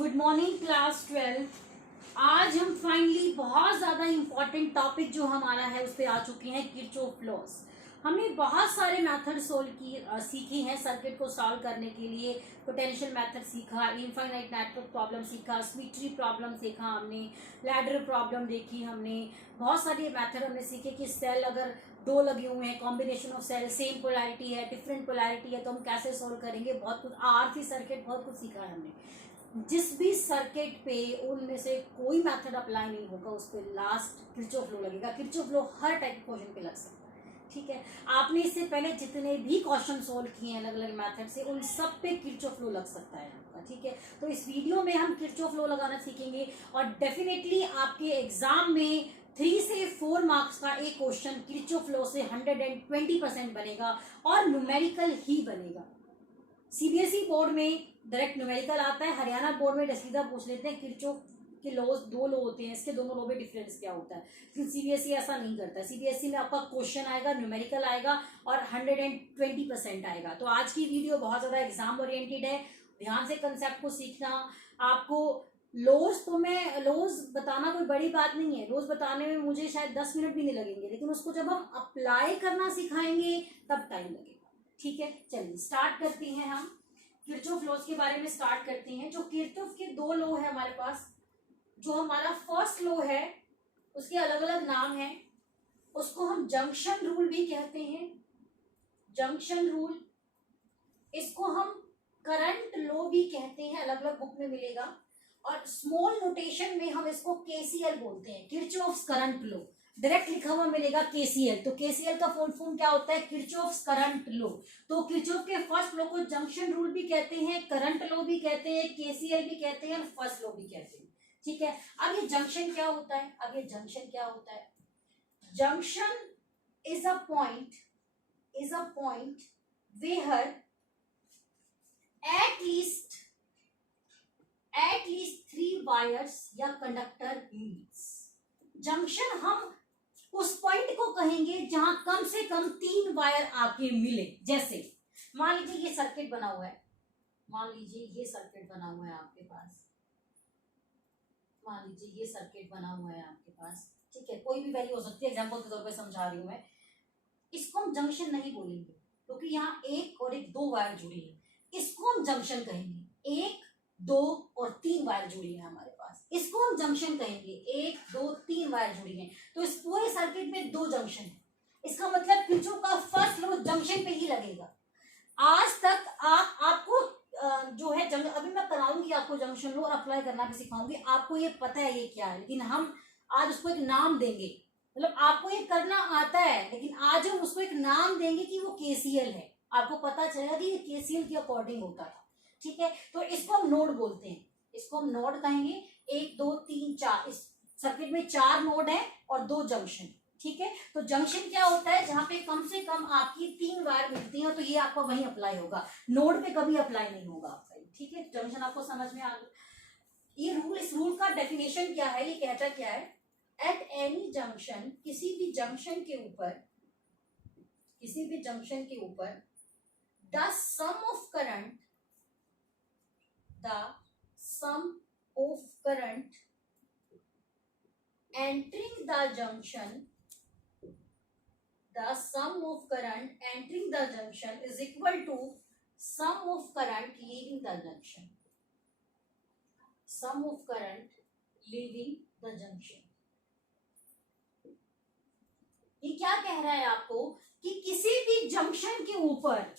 Good morning class 12। आज हम finally बहुत ज़्यादा इम्पॉर्टेंट टॉपिक जो हमारा है उस पर आ चुके हैं, किरचॉफ लॉस। हमने बहुत सारे मेथड सीखी हैं सर्किट को सॉल्व करने के लिए। पोटेंशियल मेथड सीखा, इनफाइनाइट नेटवर्क प्रॉब्लम सीखा, सिमेट्री प्रॉब्लम सीखा, हमने लैडर प्रॉब्लम देखी, हमने बहुत सारे मेथड हमने सीखे कि सेल अगर दो लगे हुए हैं, combination of cell, same polarity है, डिफरेंट पोलैरिटी है, तो हम कैसे सोल्व करेंगे। बहुत कुछ आरसी सर्किट बहुत कुछ सीखा है हमने। जिस भी सर्किट पे उनमें से कोई मेथड अप्लाई नहीं होगा उस पर लास्ट किरचॉफ लॉ लगेगा। किरचॉफ लॉ हर टाइप के क्वेश्चन पे लग सकता है, ठीक है। आपने इससे पहले जितने भी क्वेश्चन सोल्व किए हैं अलग अलग मेथड से, उन सब पे किरचॉफ लॉ लग सकता है आपका, ठीक है। तो इस वीडियो में हम किरचॉफ लॉ लगाना सीखेंगे और डेफिनेटली आपके एग्जाम में 3 से 4 मार्क्स का एक क्वेश्चन किरचॉफ लॉ से 120% बनेगा और न्यूमेरिकल ही बनेगा। सीबीएसई बोर्ड में डायरेक्ट न्यूमेरिकल आता है, हरियाणा बोर्ड में सीधा पूछ लेते हैं किरचॉफ के लॉज, 2 लॉ होते हैं, इसके दोनों लॉ में डिफरेंस क्या होता है। लेकिन सीबीएसई ऐसा नहीं करता। सीबीएसई में आपका क्वेश्चन आएगा, न्यूमेरिकल आएगा और 120% आएगा। तो आज की वीडियो बहुत ज्यादा एग्जाम ओरिएंटेड है, ध्यान से कंसेप्ट को सीखना। आपको लॉज तो मैं लॉज बताना कोई बड़ी बात नहीं है, लॉज बताने में मुझे शायद 10 मिनट भी नहीं लगेंगे, लेकिन उसको जब हम अप्लाई करना सिखाएंगे तब टाइम लगेगा, ठीक है। चलिए स्टार्ट करते हैं, हम किरचॉफ लॉज के बारे में स्टार्ट करते हैं। जो किरचॉफ के 2 लॉ है हमारे पास, जो हमारा फर्स्ट लॉ है उसके अलग अलग नाम है। उसको हम जंक्शन रूल भी कहते हैं, जंक्शन रूल। इसको हम करंट लॉ भी कहते हैं, अलग अलग बुक में मिलेगा। और स्मॉल नोटेशन में हम इसको केसीएल बोलते हैं, किरचॉफ्स करंट लॉ। डायरेक्ट लिखा हुआ मिलेगा केसीएल, तो केसीएल का फुल फॉर्म क्या होता है, किरचॉफ्स करंट लॉ। तो किरचॉफ के फर्स्ट लॉ को जंक्शन रूल भी कहते हैं, करंट लॉ भी कहते हैं, केसीएल भी कहते हैं और फर्स्ट लॉ भी कहते हैं, ठीक है। अब ये जंक्शन क्या होता है, junction is a point where at least 3 wires या कंडक्टर मीट्स। जंक्शन हम उस पॉइंट को कहेंगे जहां कम से कम 3 वायर आके मिले। जैसे मान लीजिए ये सर्किट बना हुआ है, आपके पास, मान लीजिए ये सर्किट बना हुआ है आपके पास, ठीक है। कोई भी वैल्यू हो सकती है, एग्जांपल के तौर पे समझा रही हूं मैं। इसको हम जंक्शन नहीं बोलेंगे क्योंकि यहाँ 1 और 2 वायर जुड़ी है, इसको हम जंक्शन कहेंगे। 1, 2 और 3 वायर जुड़ी है हमारे पास, इसको हम जंक्शन कहेंगे। 1, 2, 3 वायर जुड़ी है, तो इस पूरे सर्किट में 2 जंक्शन है। इसका मतलब किरचॉफ का फर्स्ट लॉ जंक्शन पे ही लगेगा। आज तक आपको जो है अभी मैं कराऊंगी आपको जंक्शन लॉ और अप्लाई करना भी सिखाऊंगी, आपको ये पता है ये क्या है, लेकिन हम आज उसको एक नाम देंगे। मतलब आपको ये करना आता है, लेकिन आज हम उसको एक नाम देंगे कि वो केसीएल है। आपको पता चलेगा कि ये केसीएल के अकॉर्डिंग होता था, ठीक है। तो इसको हम नोड बोलते हैं, इसको हम नोड कहेंगे। 1, 2, 3, 4, इस सर्किट में 4 नोड है और 2 जंक्शन, ठीक है। तो जंक्शन क्या होता है, जहां पे कम से कम आपकी 3 वायर मिलती है, तो ये आपका वहीं अप्लाई होगा, नोड पे कभी अप्लाई नहीं होगा आपका, ठीक है। जंक्शन आपको समझ में आ गया। ये रूल, इस रूल का डेफिनेशन क्या है, ये कहता क्या है, एट एनी जंक्शन, किसी भी जंक्शन के ऊपर the sum of current entering the junction is equal to sum of current leaving the junction। ये क्या कह रहा है आपको कि किसी भी जंक्शन के ऊपर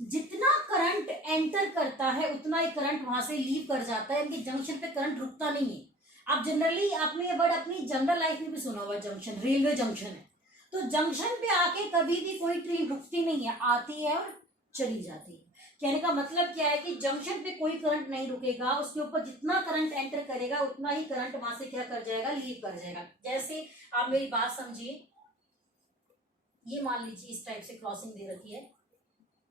जितना करंट एंटर करता है उतना ही करंट वहां से लीव कर जाता है, इनके जंक्शन पे करंट रुकता नहीं है। आप जनरली आपने ये वर्ड अपनी जनरल लाइफ में भी सुना हुआ, जंक्शन, रेलवे जंक्शन है, तो जंक्शन पे आके कभी भी कोई ट्रेन रुकती नहीं है, आती है और चली जाती है। कहने का मतलब क्या है कि जंक्शन पे कोई करंट नहीं रुकेगा, उसके ऊपर जितना करंट एंटर करेगा उतना ही करंट वहां से क्या कर जाएगा, लीव कर जाएगा। जैसे आप मेरी बात समझिए, ये मान लीजिए इस टाइप से क्रॉसिंग दे रखी है,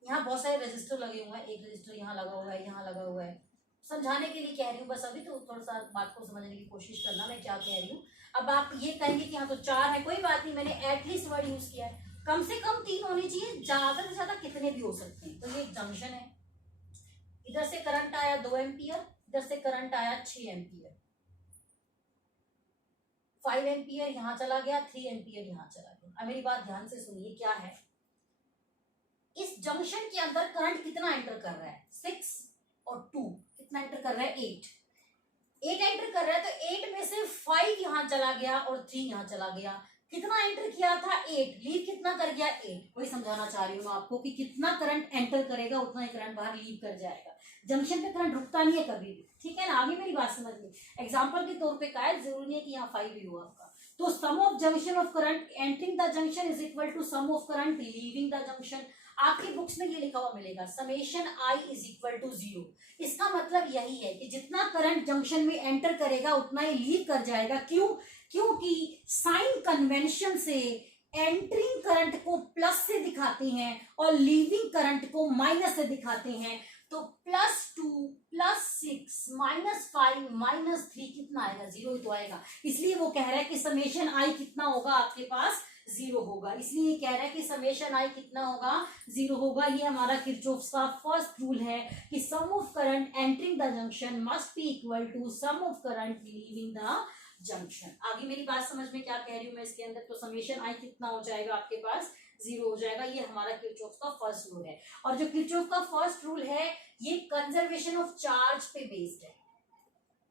यहाँ बहुत सारे रजिस्टर लगे हुए हैं, एक रजिस्टर यहाँ लगा हुआ है, यहाँ लगा हुआ है। समझाने के लिए कह रही हूँ बस, अभी तो थोड़ा सा बात को समझने की कोशिश करना मैं क्या कह रही हूँ। अब आप ये कहेंगे कि हाँ तो 4 है, कोई बात नहीं, मैंने एटलीस्ट वर्ड यूज किया है, कम से कम 3 होनी चाहिए, ज्यादा से ज्यादा कितने भी हो सकते हैं। तो ये जंक्शन है, इधर से करंट आया 2 एम्पियर, इधर से करंट आया 6 एम्पियर, 5 एम्पियर यहाँ चला गया, 3 एम्पियर यहाँ चला गया। अब मेरी बात ध्यान से सुनिए, क्या है इस जंक्शन के अंदर करंट कितना एंटर कर रहा है, 6 और 2 कितना एंटर कर रहा है, 8 एंटर कर रहा है। तो 8 में से 5 यहाँ चला गया और 3 यहाँ चला गया। कितना एंटर किया था, 8, लीव कितना कर गया, 8। वही समझाना चाह रही हूँ आपको कि कितना करंट एंटर करेगा उतना ही करंट बाहर लीव कर जाएगा। जंक्शन पे करंट रुकता नहीं है कभी भी, ठीक है ना। आगे मेरी बात समझ ली। एग्जाम्पल के तौर पे क्या है, जरूरी नहीं है कि यहाँ 5 ही हो आपका। तो sum of junction of current entering the junction is equal to sum of current leaving the junction. आपकी बुक्स में ये लिखा हुआ मिलेगा, summation I is equal to 0। इसका मतलब यही है कि जितना करंट जंक्शन में एंटर करेगा उतना ही लीव कर जाएगा। क्यों? क्योंकि साइन कन्वेंशन से एंटरिंग करंट को प्लस से दिखाते हैं और लीविंग करंट को माइनस से दिखाते हैं। तो +2 +6 -5 -3 कितना आएगा, 0 ही तो आएगा। इसलिए वो कह रहा है कि समेशन आई कितना होगा आपके पास, 0 होगा। इसलिए कह रहा है कि समेशन आई कितना होगा, 0 होगा। ये हमारा किरचॉफ का फर्स्ट रूल है कि sum of current entering the junction must be equal to sum of current leaving the junction. आगे मेरी बात समझ में क्या कह रही हूँ मैं इसके अंदर, तो समेशन आई कितना हो जाएगा आपके पास, 0 हो जाएगा। ये हमारा किरचॉफ का फर्स्ट रूल है। और जो किरचॉफ का फर्स्ट रूल है ये कंजर्वेशन ऑफ चार्ज पे बेस्ड है।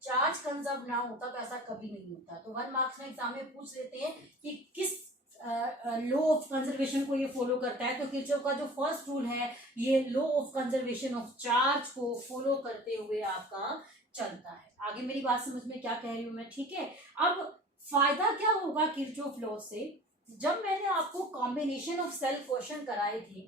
चार्ज कंजर्व ना होता तो ऐसा कभी नहीं होता। तो 1 मार्क्स में एग्जाम में पूछ लेते हैं कि किस लॉ ऑफ कंजर्वेशन को ये फॉलो करता है। तो किरचॉफ का जो फर्स्ट रूल है ये law of conservation of charge को फॉलो करते हुए आपका चलता है। आगे मेरी बात समझ में क्या कह रही हूं मैं, ठीक है। अब फायदा क्या होगा किरचॉफ लॉ से, जब मैंने आपको कॉम्बिनेशन ऑफ सेल क्वेश्चन कराए थे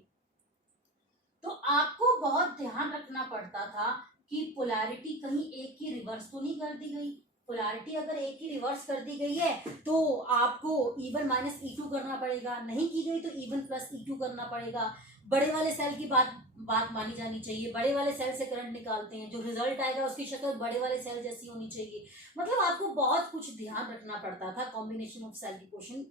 तो आपको बहुत ध्यान रखना पड़ता था कि पोलैरिटी कहीं एक की रिवर्स तो नहीं कर दी गई। पोलैरिटी अगर एक की रिवर्स कर दी गई है तो आपको E1 - E2 करना पड़ेगा, नहीं की गई तो E1 + E2 करना पड़ेगा। बड़े वाले सेल की बात मानी जानी चाहिए। बड़े वाले सेल से करंट निकालते हैं, जो रिजल्ट आएगा उसकी शक्ल बड़े वाले सेल जैसी होनी चाहिए। मतलब आपको बहुत कुछ ध्यान रखना पड़ता था कॉम्बिनेशन ऑफ सेल की question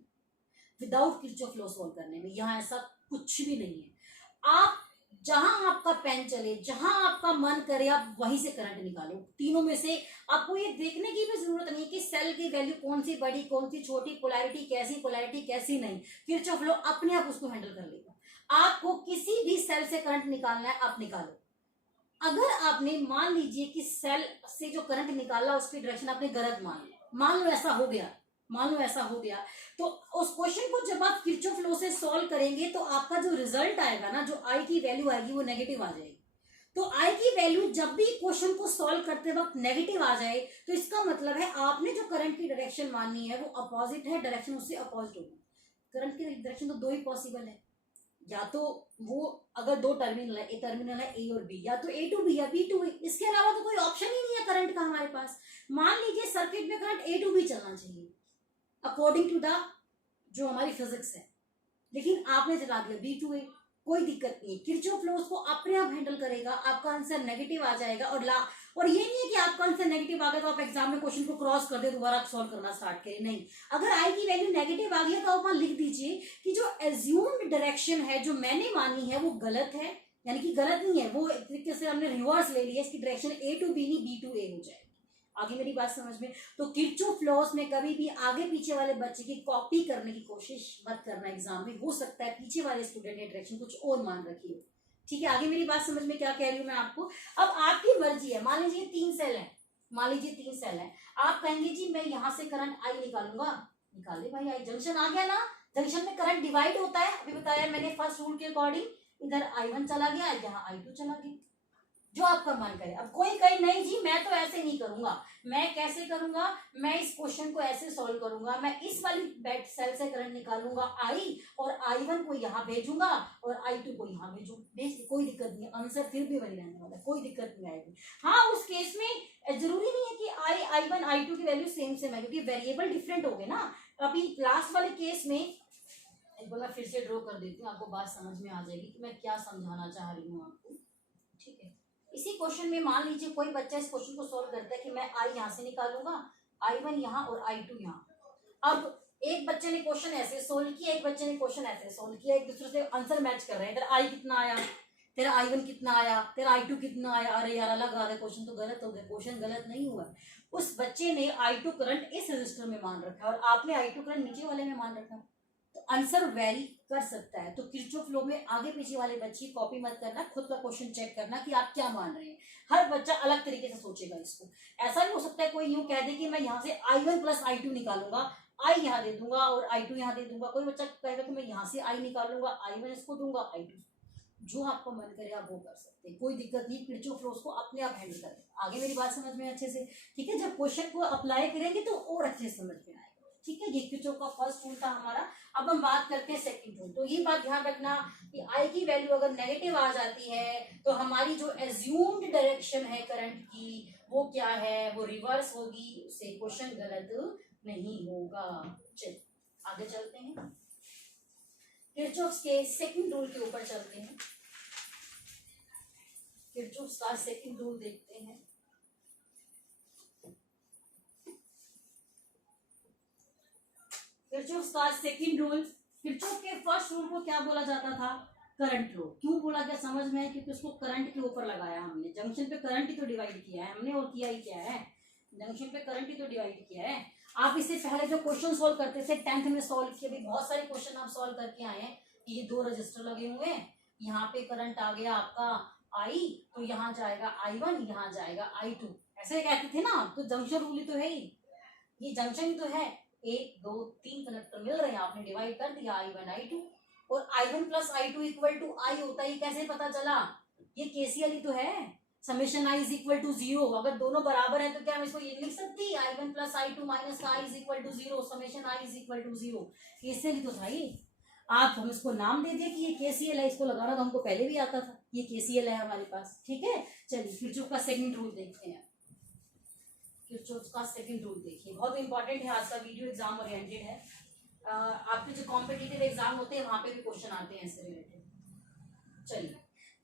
without Kirchhoff law solve करने में। यहाँ ऐसा कुछ भी नहीं है। आप जहां आपका पेन चले, जहां आपका मन करे, आप वहीं से करंट निकालो। तीनों में से आपको ये देखने की भी जरूरत नहीं है कि सेल की वैल्यू कौन सी बड़ी कौन सी छोटी, पोलैरिटी कैसी नहीं। किरचॉफ लॉ अपने आप उसको हैंडल कर लेगा। आपको किसी भी सेल से करंट निकालना है, आप निकालो। अगर आपने मान लीजिए कि सेल से जो करंट निकाला उसकी डायरेक्शन आपने गलत मान लो ऐसा हो गया, तो उस क्वेश्चन को जब आप किरचॉफ लॉ से सॉल्व करेंगे तो आपका जो रिजल्ट आएगा ना, जो आई की वैल्यू आएगी वो नेगेटिव आ जाएगी। तो आई की वैल्यू जब भी क्वेश्चन को सॉल्व करते वक्त नेगेटिव आ जाए तो इसका मतलब है आपने जो करंट की डायरेक्शन माननी है वो अपोजिट है, डायरेक्शन उससे अपोजिट होगी। करंट की डायरेक्शन तो दो ही पॉसिबल है, या तो वो अगर दो टर्मिनल है, ए और बी, या तो A to B या B to A, इसके अलावा तो कोई ऑप्शन ही नहीं है करंट का हमारे पास। मान लीजिए सर्किट में करंट A to B चलना चाहिए अकॉर्डिंग टू द जो हमारी फिजिक्स है, लेकिन आपने चला दिया B to A, कोई दिक्कत नहीं। किरचॉफ लॉ उसको अपने आप हैंडल करेगा, आपका आंसर नेगेटिव आ जाएगा। और ये नहीं है कि आपका आंसर नेगेटिव आ गया तो आप एग्जाम में क्वेश्चन को क्रॉस कर दे, दोबारा सॉल्व करना स्टार्ट करें, नहीं। अगर आई की वैल्यू नेगेटिव आ गई तो आप वहां लिख दीजिए कि जो एज्यूम्ड डायरेक्शन है, जो मैंने मानी है वो गलत है, यानी कि गलत नहीं है, वो एक तरीके से हमने रिवर्स ले लिया, इसकी डायरेक्शन A to B नहीं B to A हो जाएगी। आगे मेरी बात समझ में। तो किरचॉफ लॉस में कभी भी आगे पीछे वाले बच्चे की कॉपी करने की कोशिश मत करना एग्जाम में। हो सकता है पीछे वाले स्टूडेंट ने डायरेक्शन कुछ और मान रखी हो, ठीक है। आगे मेरी बात समझ में क्या कह रही हूँ मैं आपको। अब आपकी मर्जी है, मान लीजिए 3 सेल है, आप कहेंगे जी मैं यहाँ से करंट आई निकालूंगा, निकाले भाई आई, जंक्शन आ गया ना। जंक्शन में करंट डिवाइड होता है, अभी बताया मैंने फर्स्ट रूल के अकॉर्डिंग। इधर I1 चला गया, यहाँ I2 चला गया, जो आपका मन करे। अब कोई कहे नहीं जी मैं तो ऐसे नहीं करूंगा, मैं कैसे करूंगा, मैं इस क्वेश्चन को ऐसे सॉल्व करूंगा, मैं इस वाली बेड सेल से करंट निकालूंगा आई, और I1 को यहाँ भेजूंगा और I2 को यहाँ भेजूंगा, कोई दिक्कत नहीं, आंसर फिर भी वही रहने वाला, कोई दिक्कत नहीं आएगी। हाँ, उस केस में जरूरी नहीं है कि I1 I2 की वैल्यू सेम है, क्योंकि वेरिएबल डिफरेंट हो गए ना। अभी लास्ट वाले केस में एक बार मैं फिर से ड्रॉ कर देती हूँ, आपको बात समझ में आ जाएगी कि मैं क्या समझाना चाह रही हूँ आपको, ठीक है। इसी क्वेश्चन में मान लीजिए कोई बच्चा इस क्वेश्चन को सॉल्व करता है कि मैं आई यहाँ से निकालूंगा, I1 यहाँ और I2 यहाँ। अब एक बच्चे ने क्वेश्चन ऐसे सोल्व किया, एक बच्चे ने क्वेश्चन ऐसे सोल्व किया, एक दूसरे से आंसर मैच कर रहे हैं। इधर आई कितना आया तेरा I1 कितना आया, तेरा I2 कितना आया, अरे यार अलग आ गया, क्वेश्चन तो गलत हो गया। क्वेश्चन गलत नहीं हुआ, उस बच्चे ने I2 करंट इस रजिस्टर में मान रखा है और आपने I2 करंट नीचे वाले में मान रखा है, तो आंसर वेरी कर सकता है। तो किरचॉफ लॉ में आगे पीछे वाले बच्चे कॉपी मत करना, खुद का क्वेश्चन चेक करना कि आप क्या मान रहे हैं। हर बच्चा अलग तरीके से सोचेगा इसको। ऐसा नहीं हो सकता है कोई यूं कह दे कि मैं यहाँ से I1 प्लस I2 निकालूंगा, I यहाँ दे दूंगा और I2 यहाँ दे दूंगा। कोई बच्चा कहेगा कि मैं यहाँ से I निकालूंगा, I1 इसको दूंगा, I2। जो आपको मन करे आप वो कर सकते हैं, कोई दिक्कत नहीं। किरचॉफ लॉ को अपने आप हैंडल करें। आगे मेरी बात समझ में अच्छे से, ठीक है। जब क्वेश्चन को अप्लाई करेंगे तो और अच्छे से समझ में आएगा, ठीक है। ये किरचॉफ का फर्स्ट रूल था हमारा। अब हम बात करते हैं सेकंड रूल। तो ये बात ध्यान रखना कि आई की वैल्यू अगर नेगेटिव आ जाती है तो हमारी जो एज्यूम्ड डायरेक्शन है करंट की वो क्या है, वो रिवर्स होगी, उससे क्वेश्चन गलत नहीं होगा। चलिए आगे चलते हैं, किरचॉफ के सेकंड रूल के ऊपर चलते हैं। किरचॉफ का सेकंड रूल देखते हैं। किरचॉफ का सेकंड रूल, किरचॉफ के फर्स्ट रूल को क्या बोला जाता था, करंट लो। क्यों बोला गया समझ में है, क्योंकि उसको करंट के ऊपर लगाया हमने। जंक्शन पे करंट ही तो डिवाइड किया है हमने, और किया ही क्या है, जंक्शन पे करंट ही तो डिवाइड किया है। आप इससे पहले जो क्वेश्चन सॉल्व करते थे 10th में सॉल्व किए, भी बहुत सारे क्वेश्चन आप सॉल्व करके आए हैं। ये दो रजिस्टर लगे हुए हैं, यहाँ पे करंट आ गया आपका I, तो यहाँ जाएगा I1, यहाँ जाएगा I2, ऐसे कहते थे ना। तो जंक्शन रूल ही तो है ही, ये जंक्शन ही तो है। 1 2 3 कनेक्टर मिल रहे हैं, आपने डिवाइड कर दिया I1 I2, और I1 plus I2 equal to I होता है। कैसे पता चला, ये KCL ही तो है, summation I is equal to 0। अगर दोनों बराबर है तो क्या हम इसको ये लिख सकती है, I1 plus I2 minus I is equal to 0, summation I is equal to 0। KCL ही तो था ये। आप हम इसको नाम दे दिए कि ये KCL है, इसको लगाना तो हमको पहले भी आता था, ये KCL है हमारे पास, ठीक है। चलिए किरचॉफ का सेकंड रूल देखते हैं। किरचॉफ का सेकंड रूल देखिए, बहुत इंपॉर्टेंट है। आज का वीडियो एग्जाम ओरिएंटेड है। आपके जो कॉम्पिटिटिव एग्जाम होते हैं वहां पे भी क्वेश्चन आते हैं इससे रिलेटेड। चलिए,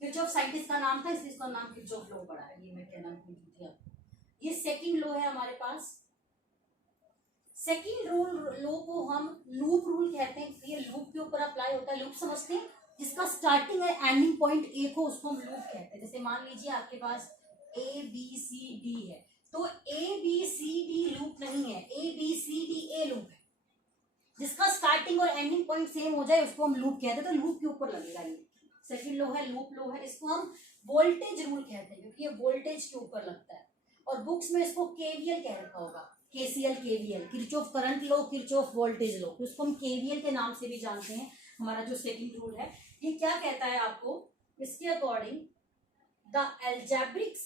किरचॉफ साइंटिस्ट का नाम था इसलिए इसका नाम किरचॉफ लॉ पड़ा है, ये मैं कहना भूल गई थी आपको। ये सेकंड लॉ है हमारे पास। सेकंड रूल लॉ को हम लूप रूल कहते हैं। ये लूप के ऊपर अप्लाई होता है। लूप समझते हैं, जिसका स्टार्टिंग है एंडिंग पॉइंट एक हो उसको हम लूप कहते हैं। जैसे मान लीजिए आपके पास ABCD है, तो ABCD लूप नहीं है, ABCDA लूप है। जिसका स्टार्टिंग और एंडिंग पॉइंट सेम हो जाए उसको हम लूप कहते हैं, तो लूप के ऊपर लगेगा। ये सेकंड लॉ है, लूप लॉ है। इसको हम वोल्टेज रूल कहते हैं क्योंकि ये वोल्टेज के ऊपर लगता है, और बुक्स में इसको KVL कह रखा होगा, KCL KVL, Kirchhoff current law, Kirchhoff voltage law, उसको हम KVL के नाम से भी जानते हैं। हमारा जो सेकंड रूल है ये क्या कहता है आपको, इसके according the algebraic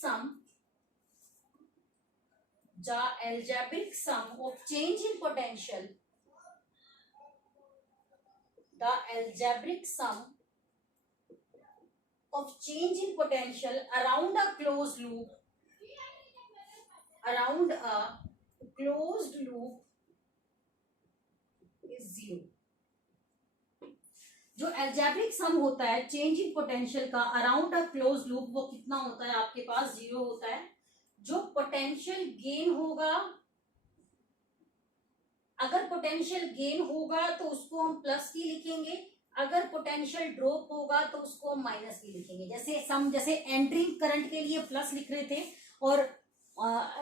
sum of change in potential, the algebraic sum of change in potential around a closed loop is 0। जो algebraic sum होता है चेंज इन पोटेंशियल का अराउंड अ क्लोज लूप, वो कितना होता है आपके पास, 0 होता है। जो पोटेंशियल गेन होगा, अगर पोटेंशियल गेन होगा तो उसको हम प्लस की लिखेंगे, अगर पोटेंशियल ड्रॉप होगा तो उसको हम माइनस की लिखेंगे। जैसे एंट्रिंग करंट के लिए प्लस लिख रहे थे और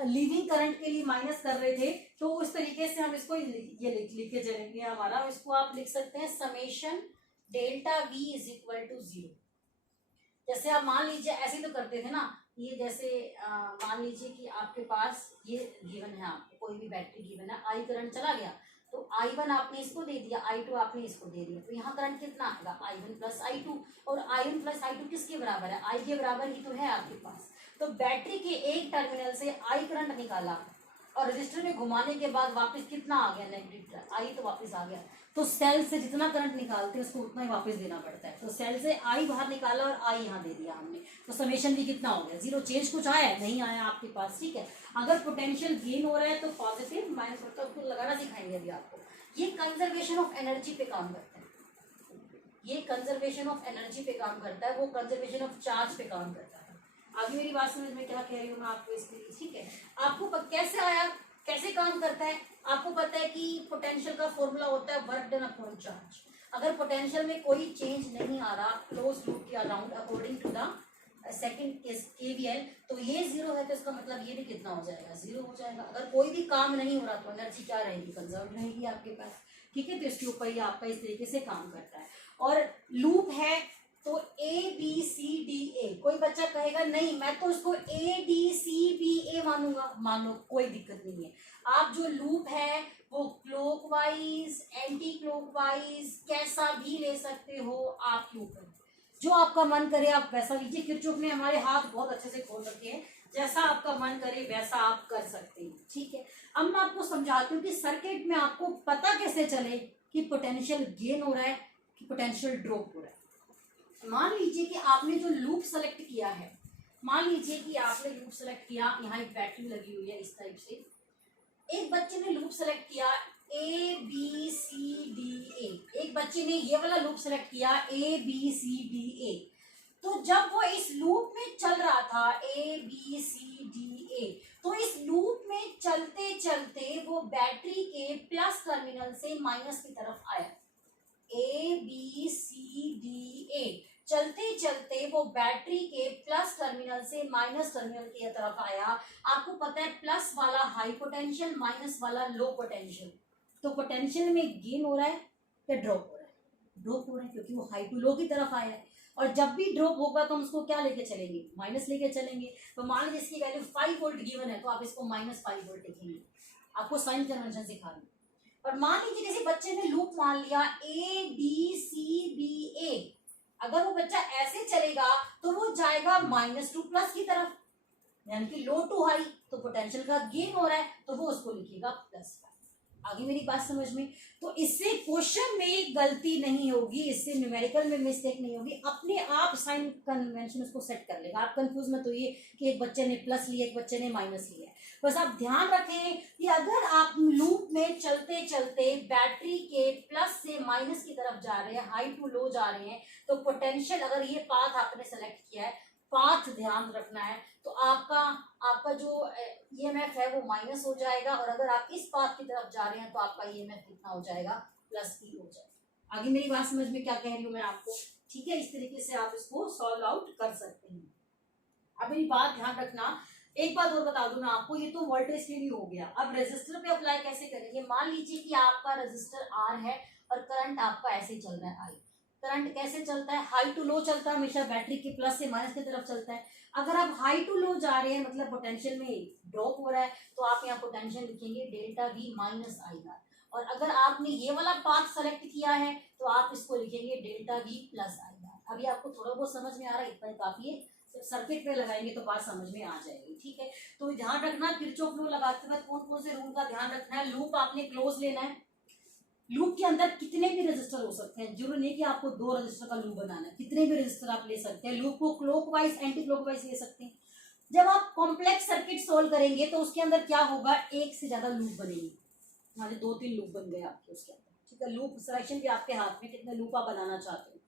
लीविंग करंट के लिए माइनस कर रहे थे, तो उस तरीके से हम इसको ये लिख के चलेंगे हमारा। इसको आप लिख सकते हैं summation delta V is equal to 0। जैसे आप मान लीजिए ऐसे तो करते थे ना, ये जैसे मान लीजिए कि आपके पास ये गिवन है, आपको कोई भी बैटरी गिवन है, I करंट चला गया तो I1 आपने इसको दे दिया, I2 आपने इसको दे दिया, तो यहाँ करंट कितना आएगा, I1 प्लस I2। और I1 प्लस I2 किसके बराबर है, I के बराबर ही तो है आपके पास। तो बैटरी के एक टर्मिनल से I करंट निकाला और रजिस्टर में घुमाने के बाद वापस कितना आ गया, नेगेटिव I तो वापस आ गया। तो सेल से जितना करंट निकालते हैं उसको उतना ही वापस देना पड़ता है। तो सेल से I बाहर निकाला और I यहाँ दे दिया हमने, तो समेशन भी कितना हो गया, 0। चेंज कुछ आया नहीं आया आपके पास, ठीक है। अगर पोटेंशियल गेन हो रहा है तो पॉजिटिव, माइनस होता है उसको लगाना सिखाएंगे अभी आपको। ये कंजर्वेशन ऑफ एनर्जी पे काम करता है, ये कंजर्वेशन ऑफ एनर्जी पे काम करता है, वो कंजर्वेशन ऑफ चार्ज पे काम करता है। अभी मेरी बात समझ में क्या कह रही हूँ मैं आपको इसके लिए, ठीक है। आपको कैसे आया, कैसे काम करता है, आपको पता है कि पोटेंशियल का फॉर्मूला होता है वर्क डन अपॉन चार्ज। अगर पोटेंशियल में कोई चेंज नहीं आ रहा क्लोज लूप के around according to the second KVL, तो ये जीरो है तो इसका मतलब ये भी कितना हो जाएगा, जीरो हो जाएगा। अगर कोई भी काम नहीं हो रहा तो एनर्जी क्या रहेगी, कंजर्व रहेगी आपके पास। ठीक है, तो इसके ऊपर ही आपका इस तरीके से काम करता है। और लूप है तो A B C D A, कोई बच्चा कहेगा नहीं मैं तो इसको ए डी सी बी ए मानूंगा, मान लो कोई दिक्कत नहीं है। आप जो लूप है वो क्लॉकवाइज एंटी क्लॉकवाइज कैसा भी ले सकते हो, आपके ऊपर जो आपका मन करे आप वैसा लीजिए। किरचॉफ ने हमारे हाथ बहुत अच्छे से खोल रखे हैं, जैसा आपका मन करे वैसा आप कर सकते हैं। ठीक है, अब मैं आपको समझाती हूँ कि सर्किट में आपको पता कैसे चले कि पोटेंशियल गेन हो रहा है कि पोटेंशियल ड्रॉप हो रहा है। मान लीजिए कि आपने जो लूप सेलेक्ट किया है, मान लीजिए कि आपने लूप सेलेक्ट किया, यहाँ एक बैटरी लगी हुई है इस टाइप से, एक बच्चे ने लूप सेलेक्ट किया A B C D A, एक बच्चे ने ये वाला लूप सेलेक्ट किया A B C D A. तो जब वो इस लूप में चल रहा था A B C D A, तो इस लूप में चलते चलते वो बैटरी के प्लस टर्मिनल से माइनस की तरफ आया। A B C D A चलते चलते वो बैटरी के प्लस टर्मिनल से माइनस टर्मिनल की तरफ आया। आपको पता है प्लस वाला हाई पोटेंशियल, माइनस वाला लो पोटेंशियल, तो पोटेंशियल में गेन हो रहा है या ड्रॉप हो रहा है, ड्रॉप हो रहा है क्योंकि वो हाई टू लो की तरफ आया है। और जब भी ड्रॉप होगा तो हम उसको क्या लेके चलेंगे, माइनस लेके चलेंगे। तो मान लीजिए इसकी वैल्यू 5 वोल्ट गिवन है तो आप इसको -5 वोल्ट लिखेंगे, आपको साइन कन्वेंशन सिखा रही। और मान लीजिए किसी बच्चे ने लूप मान लिया ए बी सी बी ए, अगर वो बच्चा ऐसे चलेगा तो वो जाएगा माइनस टू प्लस की तरफ, यानी कि लो टू हाई, तो पोटेंशियल का गेन हो रहा है तो वो उसको लिखेगा +5। आगे मेरी बात समझ में? तो इससे क्वेश्चन में गलती नहीं होगी, इससे न्यूमेरिकल में मिस्टेक नहीं होगी, अपने आप साइन कन्वेंशन उसको सेट कर लेगा। आप कंफ्यूज मत होइए कि एक बच्चे ने प्लस लिया एक बच्चे ने माइनस लिया। बस आप ध्यान रखें कि अगर आप लूप में चलते चलते बैटरी के प्लस से माइनस की तरफ जा रहे हैं, हाई टू लो जा रहे हैं, तो पोटेंशियल अगर ये पाथ आपने सेलेक्ट किया है, पाथ ध्यान रखना है, तो आपका जो ईएमएफ है वो माइनस हो जाएगा। और अगर आप इस पाथ की तरफ जा रहे हैं तो आपका ईएमएफ कितना हो जाएगा, +E हो जाएगा। आगे मेरी बात समझ में क्या कह रही हूँ मैं आपको? ठीक है, इस तरीके से आप इसको सॉल्व आउट कर सकते हैं। अब मेरी बात ध्यान रखना, एक बात और बता दूं मैं आपको, ये तो वोल्टेज के लिए हो गया। अब रेजिस्टर पे अप्लाई कैसे करेंगे? मान लीजिए कि आपका रेजिस्टर R है और करंट आपका ऐसे चल रहा है I। करंट कैसे चलता है? हाई टू लो चलता है, हमेशा बैटरी के प्लस से माइनस की तरफ चलता है। अगर आप हाई टू लो जा रहे हैं मतलब पोटेंशियल में ड्रॉप हो रहा है, तो आप यहाँ पोटेंशियल लिखेंगे ΔV -IR। और अगर आपने ये वाला पाथ सेलेक्ट किया है तो आप इसको लिखेंगे ΔV +IR। अभी आपको थोड़ा बहुत समझ में आ रहा है, इतना काफी है। सर्किट पे लगाएंगे तो बात समझ में आ जाएगी। ठीक है, तो ध्यान रखना किरचॉफ लॉ लगाते वक्त कौन कौन से रूल का ध्यान रखना है। लूप आपने क्लोज लेना है, लूप के अंदर कितने भी रेजिस्टर हो सकते हैं, जरूरी नहीं कि आपको 2 रेजिस्टर का लूप बनाना है, कितने भी रेजिस्टर आप ले सकते हैं। लूप को क्लॉकवाइज एंटी क्लॉकवाइज ले सकते हैं। जब आप कॉम्प्लेक्स सर्किट सोल्व करेंगे तो उसके अंदर क्या होगा, एक से ज्यादा लूप बनेंगे, हमारे 2-3 लूप बन गए आपके उसके अंदर। ठीक है, लूप सिलेक्शन भी आपके हाथ में, कितने लूप आप बनाना चाहते हो।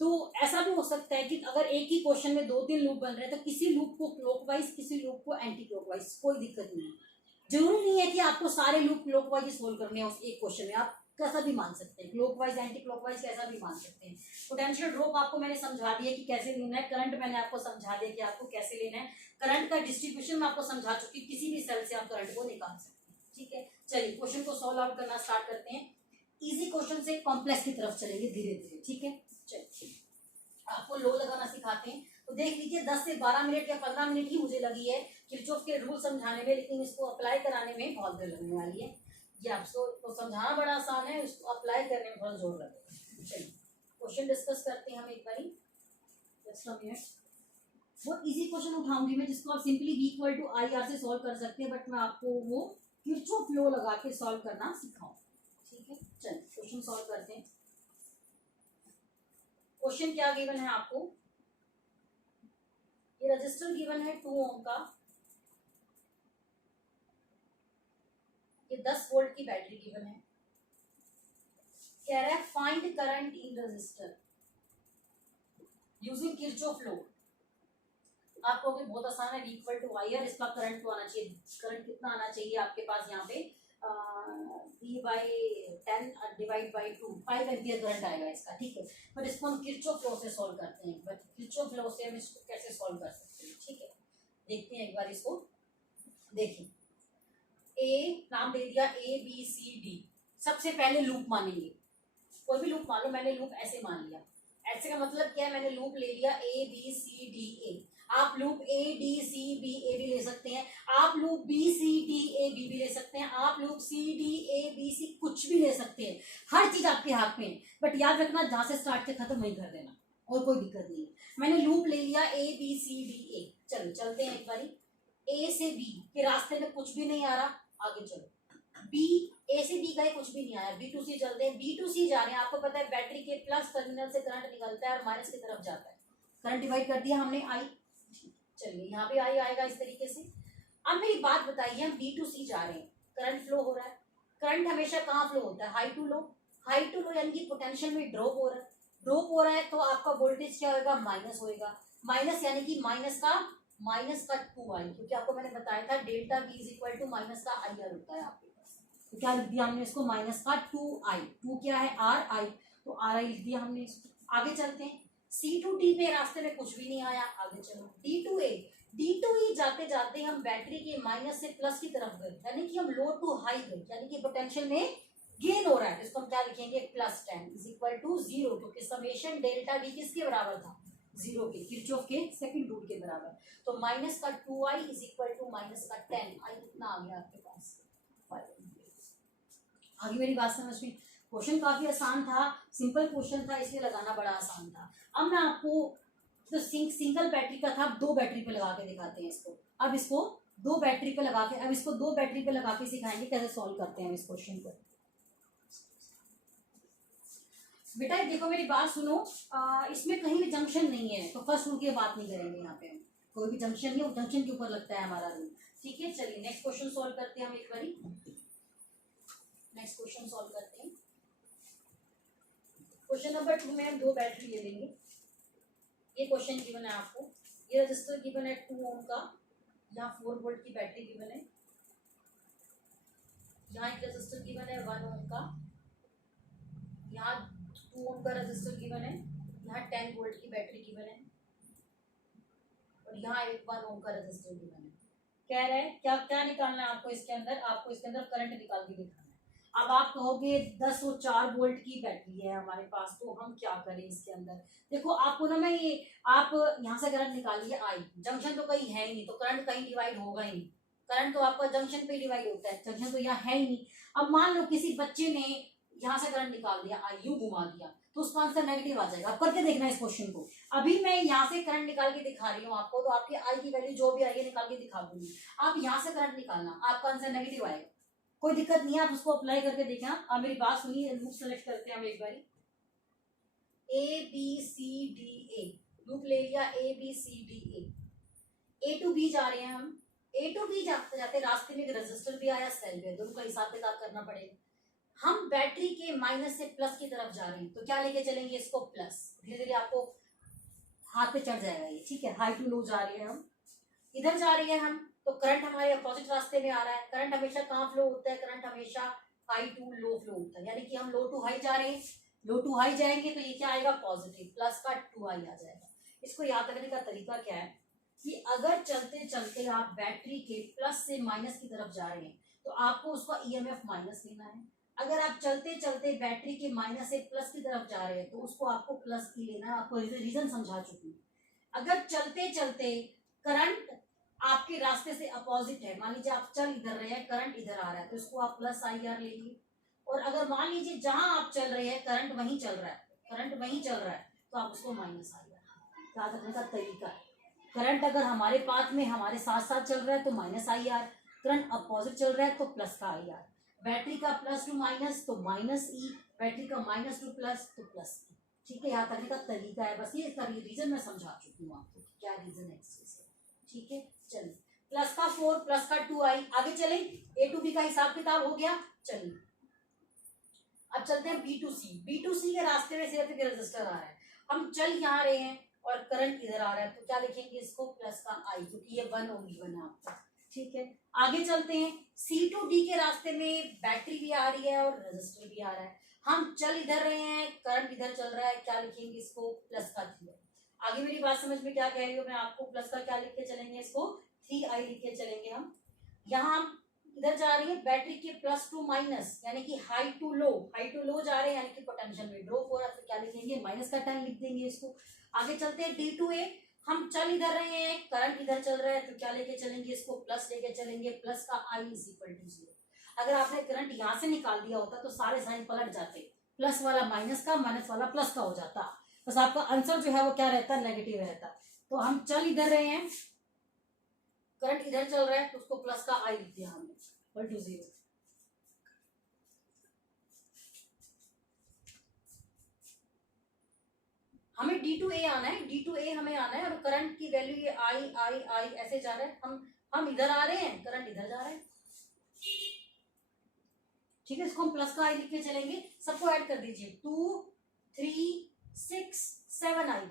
तो ऐसा भी हो सकता है कि अगर एक ही क्वेश्चन में 2-3 लूप बन रहे हैं तो किसी लूप को क्लॉकवाइज किसी लूप को एंटी क्लॉकवाइज, कोई दिक्कत नहीं है। जरूरी नहीं है कि आपको सारे लूप क्लॉकवाइज सोल्व करने हैं उस एक क्वेश्चन में, आप कैसा भी मान सकते हैं, क्लॉकवाइज एंटी क्लॉकवाइज कैसा भी मान सकते हैं। पोटेंशियल ड्रॉप आपको मैंने समझा दिया कि कैसे लेना है, करंट मैंने आपको समझा दिया कि आपको कैसे लेना है, करंट का डिस्ट्रीब्यूशन मैं आपको समझा चुकी, किसी भी सेल से आप करंट को निकाल सकते हैं। ठीक है, चलिए क्वेश्चन को सॉल्व आउट करना स्टार्ट करते हैं। इजी क्वेश्चन से कॉम्प्लेक्स की तरफ चलेंगे धीरे धीरे। ठीक है, चलिए आपको लो लगाना सिखाते हैं। तो देख लीजिए 10 से 12 मिनट या 15 मिनट ही मुझे लगी है किरचॉफ के रूल समझाने में, लेकिन इसको अप्लाई कराने में बहुत देर लगने वाली है। ये आपको तो समझाना बड़ा आसान है, उसको अप्लाई करने में बहुत जोर लगेगा। चलिए क्वेश्चन डिस्कस करते हैं हम एक बारी, जस्ट अ मिनट। बहुत इजी क्वेश्चन उठाऊंगी मैं जिसको आप सिंपली V = IR से सॉल्व कर सकते हैं, बट मैं आपको वो किरचॉफ लॉ लगा के सॉल्व करना सिखाऊं। ठीक है, चलिए क्वेश्चन सॉल्व करते हैं। क्वेश्चन क्या गिवन है आपको, ये रजिस्टर गिवन है 2 ओम का, ये 10 वोल्ट की बैटरी गिवन है। कह रहा है find current in register using Kirchhoff law. आपको बहुत आसान है, V = IR, इसका करंट तो आना चाहिए। करंट कितना आना चाहिए आपके पास यहाँ पे V by 10 divide by 2, 5 ampere current आएगा इसका, ठीक है। बट इसको हम किरचॉफ लॉ से सॉल्व करते हैं, बट किरचॉफ लॉ से हम इसको कैसे सॉल्व कर सकते हैं, ठीक है। देखते हैं एक बार इसको। देखिए, ए नाम दे दिया ABCD, सबसे पहले लूप मानेंगे, कोई भी लूप मान लो, मैंने लूप ऐसे मान लिया। ऐसे का मतलब क्या है, मैंने लूप ले लिया ABCDA। आप लूप ADCBA भी ले सकते हैं, आप लूप BCDAB भी ले सकते हैं, आप लूप CDABC कुछ भी ले सकते हैं, हर चीज आपके हाथ में है। बट याद रखना, जहां से स्टार्ट से खत्म वहीं कर देना, और कोई दिक्कत नहीं है। मैंने लूप ले लिया ABCDA। चलो चलते हैं एक बारी। A से B के रास्ते में कुछ भी नहीं आ रहा, आगे चलो। B, A से B का कुछ भी नहीं आया, B to C चलते हैं। B to C जा रहे हैं, आपको पता है बैटरी के प्लस टर्मिनल से करंट निकलता है और माइनस की तरफ जाता है। करंट डिवाइड कर दिया हमने I, चलिए यहाँ पे I आएगा इस तरीके से। अब मेरी बात बताइए, हम B to C जा रहे हैं, करंट फ्लो हो रहा है। करंट हमेशा कहाँ फ्लो होता है, high to low. High to low यानी कि पोटेंशियल में ड्रॉप हो रहा है। ड्रॉप हो रहा है तो आपका वोल्टेज क्या होगा, माइनस होएगा। माइनस यानी कि माइनस का 2i, क्योंकि आपको मैंने बताया था delta V is equal to minus का IR होता है आपके पास। तो क्या लिख दिया हमने इसको, माइनस का 2i। 2 क्या है, RI, तो RI लिख दिया हमने इसको। आगे चलते हैं, C to D पे रास्ते में कुछ भी नहीं आया, आगे चलो। D to A, D to E जाते जाते हम बैटरी के माइनस से प्लस की तरफ गए, यानी कि हम लो टू हाई गए, यानी कि पोटेंशियल में गेन हो रहा है। इसको हम क्या लिखेंगे, प्लस 10 इज इक्वल टू 0, क्योंकि समेशन डेल्टा V किसके बराबर था, 0 के, किरचॉफ के सेकंड रूल के बराबर। तो माइनस का 2i is equal to minus का 10i, कितना आ गया आपके पास, 5। आगे मेरी बात समझ में। क्वेश्चन काफी आसान था, सिंपल क्वेश्चन था, इसलिए लगाना बड़ा आसान था। अब मैं आपको जो सिंगल बैटरी का था, अब 2 बैटरी पे लगा के दिखाते हैं इसको। अब इसको 2 बैटरी पे लगा के, अब इसको 2 बैटरी पे लगा के सिखाएंगे कैसे सॉल्व करते हैं इस क्वेश्चन को। बेटा देखो मेरी बात सुनो, इसमें कहीं भी जंक्शन नहीं है, तो फर्स्ट रूल की बात नहीं करेंगे यहाँ पे। कोई भी जंक्शन नहीं, जंक्शन के ऊपर लगता है हमारा रूल, ठीक है। चलिए नेक्स्ट क्वेश्चन सॉल्व करते हैं हम एक बारी। नेक्स्ट क्वेश्चन सॉल्व करते हैं। क्वेश्चन नंबर 2 में हम 2 बैटरी ले लेंगे। ये क्वेश्चन गिवन है आपको, ये रजिस्टर गिवन है 2 ओम का, यहाँ 4 वोल्ट की बैटरी गिवन है, यहाँ एक रजिस्टर गिवन है 1 ओम का, यहाँ 2 ओम का रजिस्टर गिवन है, यहाँ 10 वोल्ट की बैटरी गिवन है, और यहाँ एक 1 ओम का रजिस्टर गिवन है। कह रहे हैं क्या क्या निकालना है आपको इसके अंदर, आपको इसके अंदर करंट निकाल के दिखाना है। अब आप कहोगे 10 और 4 वोल्ट की बैटरी है हमारे पास, तो हम क्या करें इसके अंदर। देखो आपको ना, मैं ये आप यहाँ से करंट निकालिए I, जंक्शन तो कहीं है ही नहीं, तो करंट कहीं डिवाइड होगा ही नहीं। करंट तो आपका जंक्शन पे डिवाइड होता है, जंक्शन तो यहाँ है ही नहीं। अब मान लो किसी बच्चे ने यहाँ से करंट निकाल दिया, I यू घुमा दिया, तो उसका आंसर नेगेटिव आ जाएगा। अब करके देखना इस क्वेश्चन को। अभी मैं यहाँ से करंट निकाल के दिखा रही हूँ आपको, तो आपकी I की वैल्यू जो भी आई है निकाल के दिखा दूंगी। आप यहाँ से करंट निकालना, आपका आंसर नेगेटिव आएगा, कोई दिक्कत नहीं है, आप उसको अप्लाई करके देखना। अब मेरी बात सुनिए, लूप सेलेक्ट करते हैं हम एक बारी। ABCDA लूप ले लिया, ABCDA। A to B जा रहे हैं हम। A to B जाते जाते रास्ते में एक रजिस्टर भी आया, सेल भी, दोनों का हिसाब किताब करना पड़ेगा। हम बैटरी के माइनस से प्लस की तरफ जा रहे हैं, तो क्या लेके चलेंगे इसको, प्लस। धीरे धीरे आपको हाथ पे चढ़ जाएगा ये, ठीक है। हाई टू लो जा रहे हैं हम, इधर जा रही है हम, तो करंट हमारे अपोजिट रास्ते में आ रहा है। करंट हमेशा कहाँ फ्लो होता है, करंट हमेशा हाई टू लो फ्लो होता है, यानी कि हम लो टू हाई जा रहे हैं, लो टू हाई जाएंगे तो ये क्या आएगा, पॉजिटिव, प्लस का 2i आ जाएगा। इसको याद रखने का तरीका क्या है कि अगर चलते चलते आप बैटरी के प्लस से माइनस की तरफ जा रहे हैं, तो आपको उसका EMF माइनस लेना है। अगर आप चलते चलते बैटरी के माइनस से प्लस की तरफ जा रहे हैं, तो उसको आपको प्लस की लेना है। आपको रीजन समझा चुकी हूँ। अगर चलते चलते करंट आपके रास्ते से अपोजिट है, मान लीजिए आप चल इधर रहे हैं, करंट इधर आ रहा है, तो इसको आप प्लस IR लेंगे। और अगर मान लीजिए जहां आप चल रहे हैं करंट वहीं चल रहा है, करंट वहीं चल रहा है, तो आप उसको माइनस IR। याद रखने का तरीका है, करंट अगर हमारे पाथ में हमारे साथ साथ चल रहा है तो माइनस IR, करंट अपोजिट चल रहा है तो प्लस का IR। बैटरी का प्लस टू माइनस तो माइनस E, बैटरी का माइनस टू प्लस तो प्लस E, ठीक है। याद रखने का तरीका है, बस ये रीजन मैं समझा चुकी हूँ आपको, क्या रीजन है इससे, ठीक है। चलिए प्लस का 4 प्लस का 2i, आगे चले। A to B का हिसाब किताब हो गया। चलिए अब चलते हैं B to C। B to C के रास्ते में सिर्फ एक रजिस्टर आ रहा है, हम चल यहाँ रहे हैं और करंट इधर आ रहा है, तो क्या लिखेंगे इसको, प्लस का I, क्योंकि ये 1 ओम गिवन है आपको। ठीक है, आगे चलते हैं। सी टू डी के रास्ते में बैटरी भी आ रही है और रजिस्टर भी आ रहा है। हम चल इधर रहे हैं, करंट इधर चल रहा है, क्या लिखेंगे इसको? प्लस का 3। आगे मेरी बात समझ में क्या कह रही हूँ मैं आपको? प्लस का क्या लिख के चलेंगे? इसको 3i लिख के चलेंगे हम। यहाँ हम इधर जा रही है बैटरी के प्लस टू माइनस, यानी कि हाई टू लो जा रहे हैं, यानी कि पोटेंशियल में ड्रॉप हो रहा है, तो क्या लिखेंगे? माइनस का 10 लिख देंगे इसको। आगे चलते हैं डी टू ए। हम चल इधर रहे हैं, करंट इधर चल रहा है, तो क्या लेके चलेंगे? इसको प्लस लेके चलेंगे। प्लस का i इज इक्वल टू 0। अगर आपने करंट यहां से निकाल दिया होता तो सारे साइन पलट जाते, प्लस वाला माइनस का, माइनस वाला प्लस का हो जाता, बस आपका आंसर जो है वो क्या रहता? नेगेटिव रहता। तो हम चल इधर रहे हैं, करंट इधर चल रहा है, तो उसको प्लस का i लिख दिया हमने, इक्वल टू 0। हमें डी टू ए आना है, डी टू ए हमें आना है, और करंट की वैल्यू ये आई आई आई ऐसे जा रहा है। हम इधर आ रहे हैं, करंट इधर जा रहा है, ठीक है। इसको हम प्लस का आई लिख के चलेंगे। सबको ऐड कर दीजिए, 2 3 6 7i,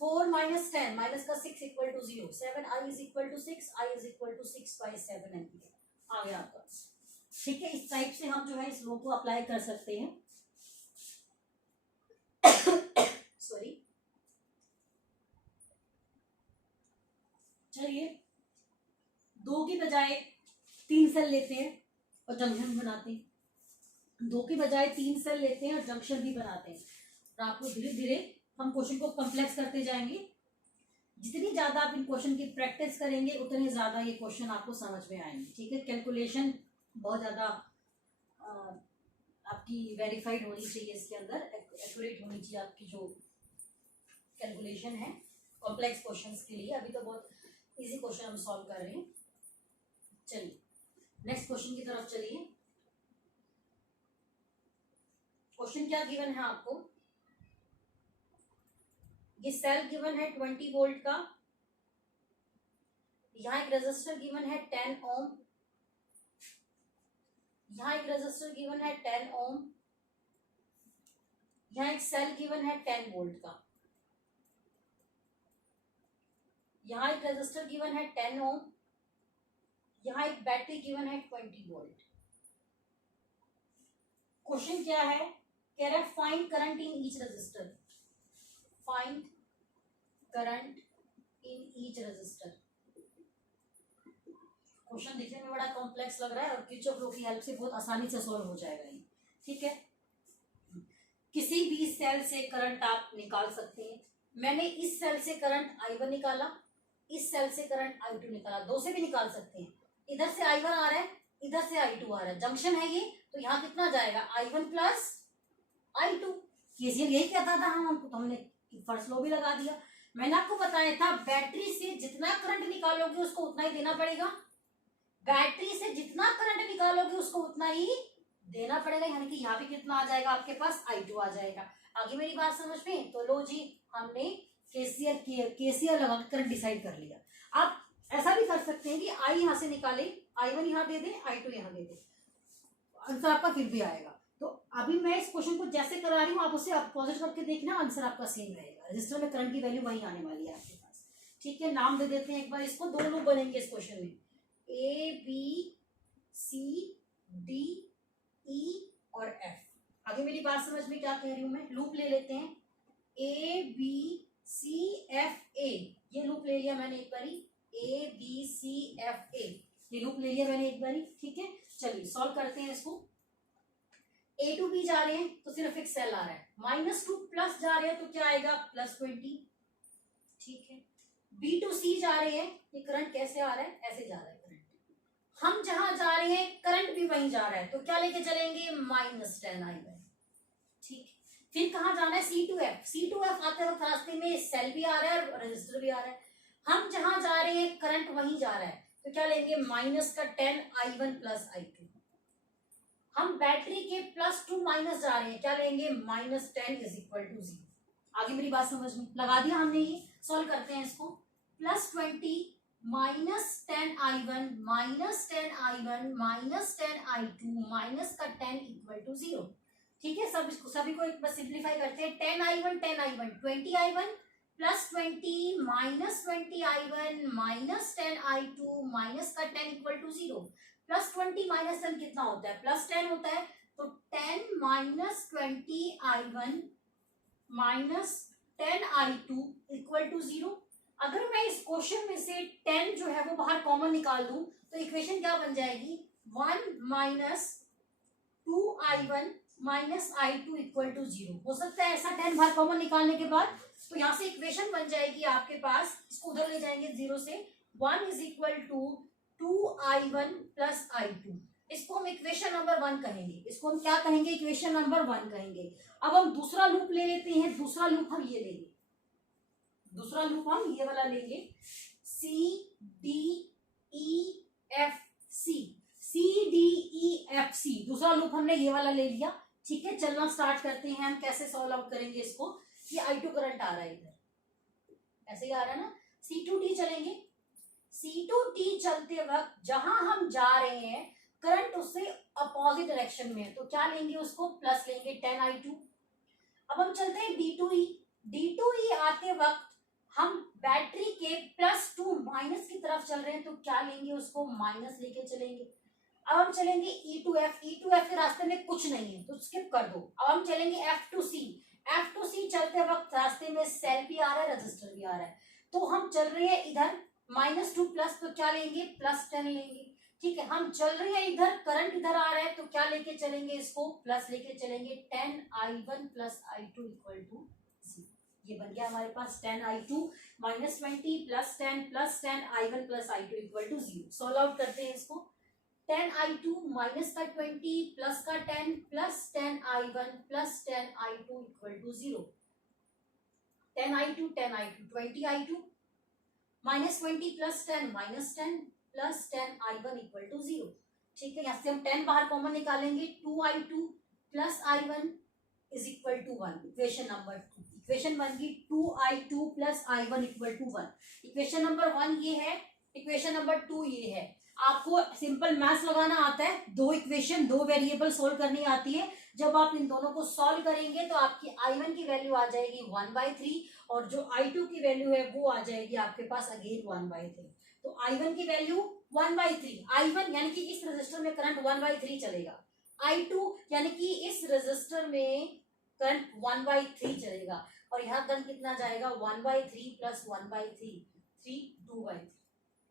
4 माइनस 10 माइनस का 6 equal to 0, 7i is equal to 6, i is equal to 6/7 ampere आ गया आपका। ठीक है, इस टाइप से हम जो है इस लॉ को अप्लाई कर सकते हैं। सॉरी, चलिए 2 की बजाय 3 सेल लेते हैं और जंक्शन बनाते हैं। 2 की बजाय 3 सेल लेते हैं और जंक्शन भी बनाते हैं, और आपको धीरे धीरे हम क्वेश्चन को कॉम्प्लेक्स करते जाएंगे। जितनी ज्यादा आप इन क्वेश्चन की प्रैक्टिस करेंगे उतनी ज्यादा ये क्वेश्चन आपको समझ में आएंगे। ठीक है, कैलकुलेशन बहुत ज्यादा आपकी वेरीफाइड होनी चाहिए, इसके अंदर एक्यूरेट होनी चाहिए आपकी जो कैलकुलेशन है कॉम्प्लेक्स क्वेश्चंस के लिए। अभी तो बहुत इजी क्वेश्चन हम सॉल्व कर रहे हैं। चलिए नेक्स्ट क्वेश्चन की तरफ चलिए। क्वेश्चन क्या गिवन है आपको? ये सेल गिवन है 20 वोल्ट का, यहाँ एक रेजिस्टर गिवन है 10 ओम, यहाँ एक रेजिस्टर गिवन है 10 ओम, यहाँ एक सेल गिवन है 10 वोल्ट का, यहाँ एक रेजिस्टर गिवन है 10 ओम, यहाँ एक बैटरी गिवन है 20 वोल्ट। क्वेश्चन क्या है? कह रहा है find current in each resistor, find current in each resistor. Question दिखने में बड़ा कॉम्प्लेक्स लग रहा है और किरचॉफ लॉ की हेल्प से बहुत आसानी से सॉल्व हो जाएगा ये। ठीक है, किसी भी सेल से करंट आप निकाल सकते हैं। मैंने इस सेल से करंट I1 निकाला, इस सेल से करंट I2 निकाला, 2 से भी निकाल सकते हैं। इधर से I1 आ रहा है, इधर से I2 आ रहा है, जंक्शन है ये, तो यहाँ कितना जाएगा? I1 plus I2। केसीएल यही कहता था हमको, तो हमने फर्स्ट लॉ भी लगा दिया। मैंने आपको बताया था बैटरी से जितना करंट निकालोगे उसको उतना ही देना पड़ेगा, बैटरी से जितना करंट निकालोगे उसको उतना ही देना पड़ेगा, यानी कि यहाँ पे कितना आ जाएगा आपके पास? I2 आ जाएगा। आगे मेरी बात समझ में? तो लो जी, हमने केसीएल लगा कर करंट डिसाइड कर लिया। आप ऐसा भी कर सकते हैं कि I यहाँ से निकाले, I1 यहाँ दे दे, I2 यहाँ दे दे, आंसर आपका फिर भी आएगा। तो अभी मैं इस क्वेश्चन को जैसे करा रही हूँ आप उसे अपोजिट करके देखना, आंसर आपका सेम रहेगा। रजिस्टर में करंट की वैल्यू वही आने वाली है आपके पास। ठीक है, नाम दे देते हैं एक बार इसको। 2 लूप बनेंगे इस क्वेश्चन में, ABCDE और F। आगे मेरी बात समझ में क्या कह रही हूँ मैं? लूप ले लेते हैं, ABCFA, ये लूप ले लिया मैंने एक बारी, ABCFA, ये लूप ले लिया मैंने एक बारी। ठीक है, चलिए सॉल्व करते हैं इसको। A टू B जा रहे हैं तो सिर्फ एक सेल आ रहा है, -2 प्लस जा रहे हैं तो क्या आएगा? +20। ठीक है, B टू C जा रहे हैं, ये करंट कैसे आ रहा है? ऐसे जा रहा है करंट। हम जहां जा रहे हैं करंट भी वहीं जा रहा है, तो क्या लेके चलेंगे? -10i1। ठीक, फिर कहाँ जाना है? C to F। C to F आते वक्त रास्ते में सेल भी आ रहा है और रजिस्टर भी आ रहा है। हम जहां जा रहे हैं करंट वहीं जा रहा है, तो क्या लेंगे? -10i1 plus I2। हम बैटरी के +2 माइनस जा रहे हैं, क्या लेंगे? -10 इज इक्वल टू 0। आगे मेरी बात समझ में? लगा दिया हमने, ये सॉल्व करते हैं इसको। +20 -10i1 -10i1 -10i2 -10 equal to 0। ठीक है, सभी को एक बार सिंप्लीफाई करते हैं। 10i1 10i1 20i1 +20 -20 I1 -10 I2 minus का 10 इक्वल टू 0। +20 -10 कितना होता है? +10 होता है। तो 10 -20 I1 -10 I2 इक्वल टू 0। अगर मैं इस क्वेश्चन में से 10 जो है वो बाहर कॉमन निकाल दूं तो इक्वेशन क्या बन जाएगी? 1 -2 I1 -I2 इक्वल टू 0। हो सकता है ऐसा 10 बाहर कॉमन निकालने के बाद। तो यहाँ से इक्वेशन बन जाएगी आपके पास, इसको उधर ले जाएंगे 0 से, 1 is equal to 2I1 + I2। इसको हम इक्वेशन नंबर 1 कहेंगे। इसको हम क्या कहेंगे? इक्वेशन नंबर 1 कहेंगे। अब हम दूसरा लूप ले लेते हैं। दूसरा लूप हम ये लेंगे, दूसरा लूप हम ये वाला लेंगे, CDEFC। दूसरा लूप हमने ये वाला ले लिया। ठीक है, चलना स्टार्ट करते हैं। हम कैसे सॉल्व आउट करेंगे इसको? ये I2 करंट आ रहा है इधर, ऐसे ही आ रहा है ना। C2D चलेंगे। C2D चलते वक्त जहां हम जा रहे हैं करंट उससे अपोजिट डायरेक्शन में है, तो क्या लेंगे? उसको प्लस लेंगे 10I2। अब हम चलते हैं D2E। D2E आते वक्त हम बैटरी के +2 माइनस की तरफ चल रहे हैं, तो क्या लेंगे? उसको माइनस लेके चलेंगे। अब हम चलेंगे E2F। E2F के रास्ते में कुछ नहीं है तो स्किप कर दो। अब हम चलेंगे F2C। F2C चलते वक्त रास्ते में सेल भी आ रहा है, रजिस्टर भी आ रहा है, तो हम चल रहे हैं इधर -2 प्लस, तो क्या लेंगे? +10 लेंगे। ठीक है, हम चल रहे हैं इधर, करंट इधर आ रहा है, तो क्या लेके चलेंगे? इसको प्लस लेके चलेंगे 10I1 + I2 इक्वल टू 0। ये बन गया हमारे पास 10I2 -20 +10 +10I1 + I2 equal to 0। Solve out करते हैं इसको। 10I2 माइनस का 20 प्लस का 10 +10I1 +10I2 equal to 0। 10I2 20I2 -20 +10 -10 +10I1 equal to 0। ठीक है, यहाँ से हम 10 बाहर कॉमन निकालेंगे। 2I2 + I1 is equal to 1। Equation number 2। Equation बन गई 2I2 + I1 equal to 1। Equation number 1 ये है, इक्वेशन नंबर 2 ये है। आपको सिंपल मैथ्स लगाना आता है, दो इक्वेशन, दो वेरिएबल सोल्व करनी आती है। जब आप इन दोनों को सॉल्व करेंगे तो आपकी I1 की वैल्यू आ जाएगी 1/3 और जो I2 की वैल्यू है वो आ जाएगी आपके पास अगेन 1/3। तो I1 की वैल्यू 1/3। I1 यानी कि इस रजिस्टर में करंट 1/3 चलेगा। I2 यानी कि इस रजिस्टर में करंट 1/3 चलेगा। और यहाँ करंट कितना जाएगा? 1/3 + 1/3 2/3,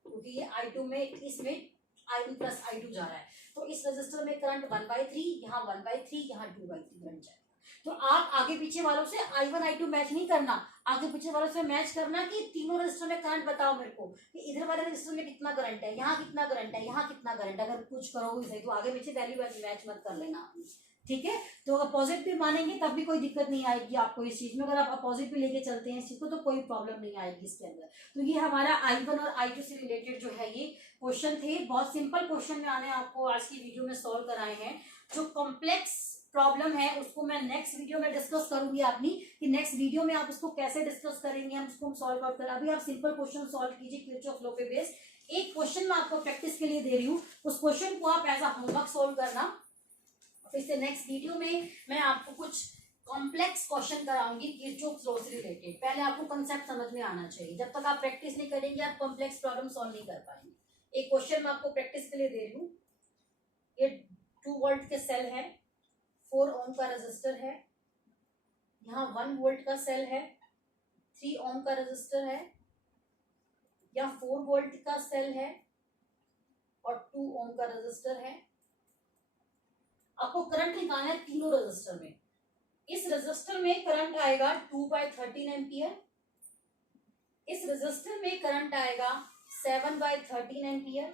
क्योंकि ये I2 में, इसमें I1 + I2 जा रहा है, तो इस रजिस्टर में करंट 1/3, यहाँ 1/3, यहाँ 2/3 करंट जाएगा। तो आप आगे पीछे वालों से I1 I2 मैच नहीं करना, आगे पीछे वालों से मैच करना कि तीनों रजिस्टर में करंट बताओ मेरे को, कि इधर वाले रजिस्टर में कितना करंट है, यहाँ कितना करंट है, यहाँ कितना करंट है। अगर कुछ करोगे सही तो आगे पीछे वैल्यू मैच मत कर लेना। ठीक है, तो अपोजिट भी मानेंगे तब भी कोई दिक्कत नहीं आएगी आपको इस चीज में। अगर आप अपोजिट भी लेके चलते हैं इस चीज को तो कोई प्रॉब्लम नहीं आएगी इसके अंदर। तो ये हमारा I1 और I2 से रिलेटेड जो है ये क्वेश्चन थे। बहुत सिंपल क्वेश्चन में आने आपको आज की वीडियो में सॉल्व कराए हैं। जो कॉम्प्लेक्स प्रॉब्लम है उसको मैं नेक्स्ट वीडियो में डिस्कस करूंगी अपनी, कि नेक्स्ट वीडियो में आप उसको कैसे डिस्कस करेंगे, हम उसको सॉल्व आउट करें। अभी आप सिंपल क्वेश्चन सॉल्व कीजिए किरचॉफ लॉ पे बेस्ड। एक क्वेश्चन मैं आपको प्रैक्टिस के लिए दे रही हूँ, उस क्वेश्चन को आप एज अ होमवर्क सॉल्व करना। फिर से नेक्स्ट वीडियो में मैं आपको कुछ कॉम्प्लेक्स क्वेश्चन कराऊंगी किरचॉफ लॉ से रिलेटेड। पहले आपको कंसेप्ट समझ में आना चाहिए, जब तक आप प्रैक्टिस नहीं करेंगे आप कॉम्प्लेक्स प्रॉब्लम सॉल्व नहीं कर पाएंगे। एक क्वेश्चन मैं आपको प्रैक्टिस के लिए दे रही हूँ। ये 2 वोल्ट के सेल है, 4 ओम का रजिस्टर है, यहाँ 1 वोल्ट का सेल है, 3 ओम का रजिस्टर है, यहाँ 4 वोल्ट का सेल है और 2 ओम का रजिस्टर है। आपको करंट निकालना है तीनों रजिस्टर में। इस रजिस्टर में करंट आएगा 2/13 एम्पियर, इस रजिस्टर में करंट आएगा 7/13 एम्पियर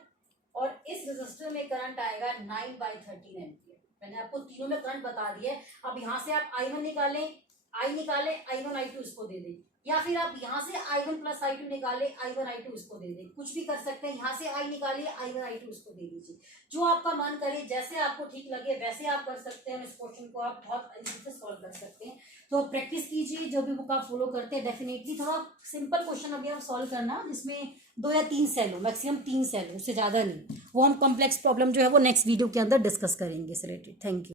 और इस रजिस्टर में करंट आएगा 9/13 एम्पियर। मैंने आपको तीनों में करंट बता दिया है। अब यहाँ से आप I1 निकालें, I1 I2 इसको दे दें, या फिर आप यहाँ से I1 + I2 निकाले, I1 I2 इसको दे दें, कुछ भी कर सकते हैं। यहाँ से I निकालिए, I1 I2 इसको दे दीजिए, जो आपका मन करे, जैसे आपको ठीक लगे वैसे आप कर सकते हैं। इस क्वेश्चन को आप बहुत अच्छे से सॉल्व कर सकते हैं। तो प्रैक्टिस कीजिए, जो भी बुक आप फॉलो करते हैं डेफिनेटली। थोड़ा सिंपल क्वेश्चन अभी आप सॉल्व करना जिसमें 2 या 3 सेल हो, मैक्सिमम 3 सेल हो, उससे ज्यादा नहीं। वो हम कॉम्प्लेक्स प्रॉब्लम जो है वो नेक्स्ट वीडियो के अंदर डिस्कस करेंगे इस रिलेटेड। Thank you.